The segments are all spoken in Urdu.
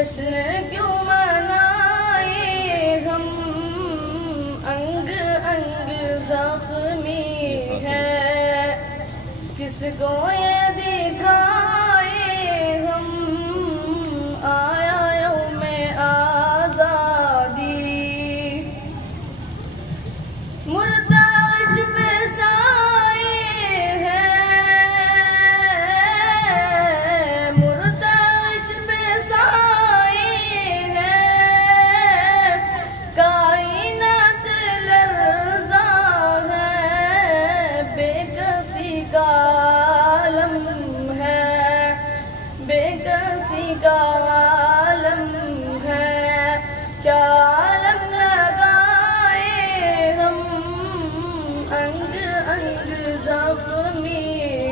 جشن کیوں منائے ہم، انگ انگ زخمی ہے، کس کو یہ دکھائے ہم، آیا یوم آزادی، مرتعش پہ سائے ہے، مرتعش پہ سائے ہے، کائنات لرزا ہے، بے کسی کا عالم ہے، بے کسی کا عالم ہے، کیا عالم لگائے ہم، انگ انگ زخمی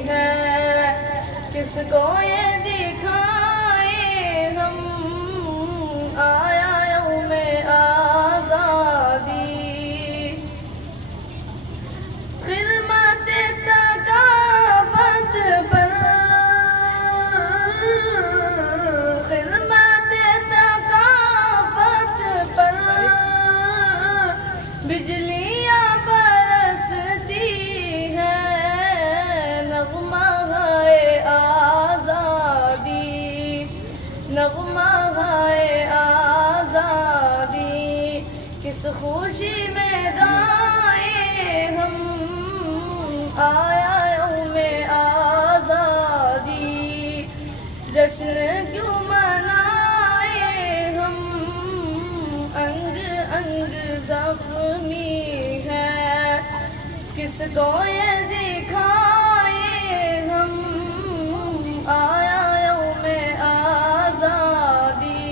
ہے، کس کو یہ دکھائے ہم، آیا یوم آزادی، خدمت ثقافت پر، خدمت ثقافت پر، بجلیاں برستی ہے، نغمہ ہے آزادی، نغمہ ہے آزادی، کس خوشی میں گائے ہم، آیا یوم آزادی، جشن کیوں منائے ہم، انگ انگ زخمی ہے، کس کو یہ دکھائے ہم، آیا یوم آزادی،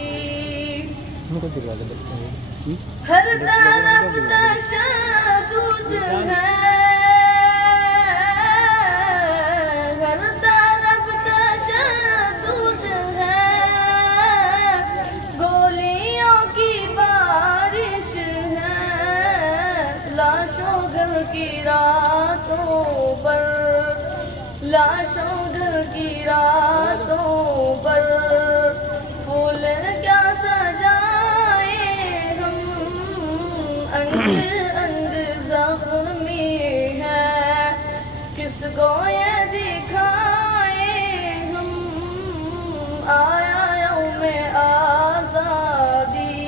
ہر طرف تشدد ہے، ہر طرف تشدد ہے، گولیوں کی بارش ہے، لاشوں گھر کی راتوں پر، لاشوں گھر کی راتوں پر، پھول کیا سجائے ہم، انگ انگ زخمی ہے، کس کو یہ دکھائے ہم، آیا یوم آزادی،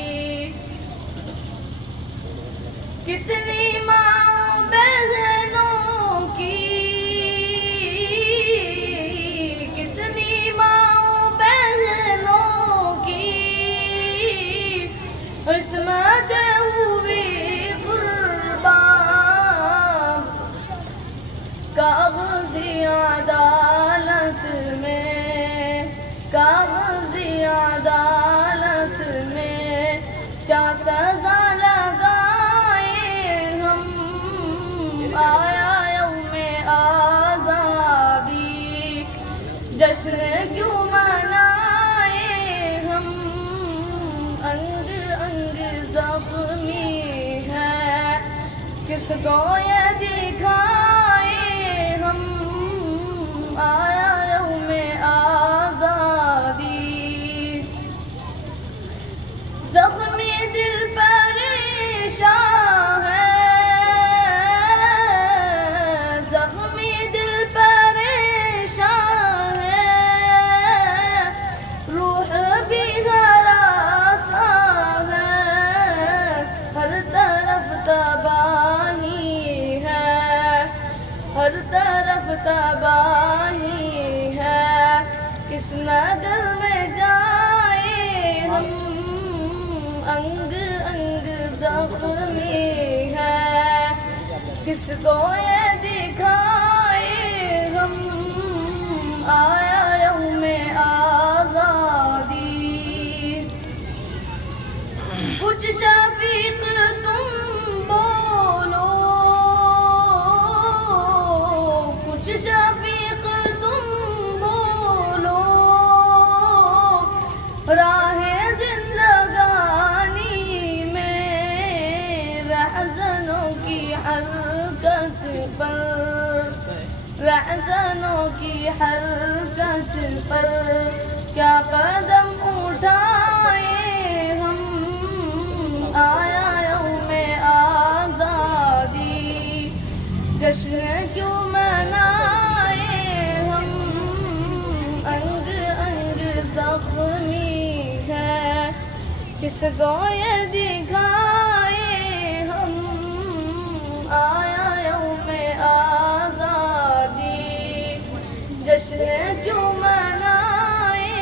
کتنی ماں بہنوں کی، کتنی ماں بہنوں کی عصمت ہوئی قربان، کاغذی عدالت میں، کاغذی عدالت میں، کیا سزا لگائے ہم، آیا یوم آزادی، جشن کیوں منائے ہم، انگ انگ زخمی ہے، کس کو یہ دکھائے ہم، آیا یوم آزادی، زخمی دل پریشان ہے، زخمی دل پریشان ہے، روح بھی ہراساں ہے، ہر طرف تباہی ہے، ہر طرف تباہی ہے، کس نگر میں جائے ہم، انگ انگ زخمی ہے، کس کو یہ دکھائے ہم، آیا یوم آزادی، کچھ شفیق تم بولو، کچھ شفیق تم بولو، راہ زندگانی میں، رہزنوں کی حرکت پر، رہزنوں کی حرکت پر، کیا قدم اٹھا کس کو یہ دکھائے ہم آیا یوم آزادی، جشن کیوں منائے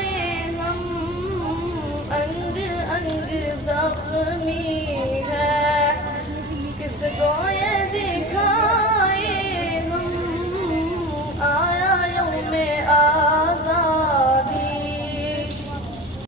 ہم انگ انگ زخمی ہے، کس کو یہ دکھائے